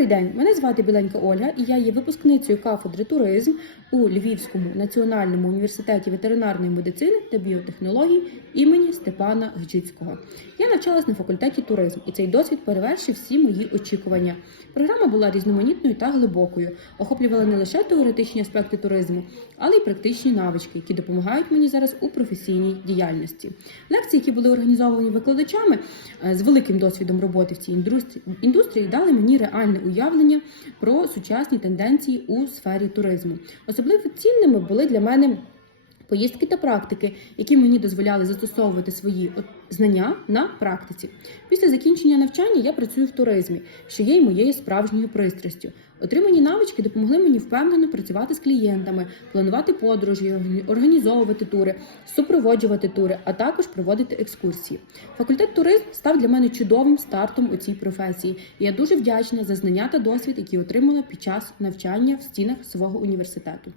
Добрий день, мене звати Біленька Ольга, і я є випускницею кафедри туризм у Львівському національному університеті ветеринарної медицини та біотехнологій імені Степана Гджицького. Я навчалась на факультеті туризм, і цей досвід перевершив всі мої очікування. Програма була різноманітною та глибокою, охоплювала не лише теоретичні аспекти туризму, але й практичні навички, які допомагають мені зараз у професійній діяльності. Лекції, які були організовані викладачами е, з великим досвідом роботи в цій індустрії, дали мені реальне уявлення про сучасні тенденції у сфері туризму. Особливо цінними були для мене. Поїздки та практики, які мені дозволяли застосовувати свої знання на практиці. Після закінчення навчання я працюю в туризмі, що є й моєю справжньою пристрастю. Отримані навички допомогли мені впевнено працювати з клієнтами, планувати подорожі, органі- організовувати тури, супроводжувати тури, а також проводити екскурсії. Факультет туризм став для мене чудовим стартом у цій професії. І я дуже вдячна за знання та досвід, які отримала під час навчання в стінах свого університету.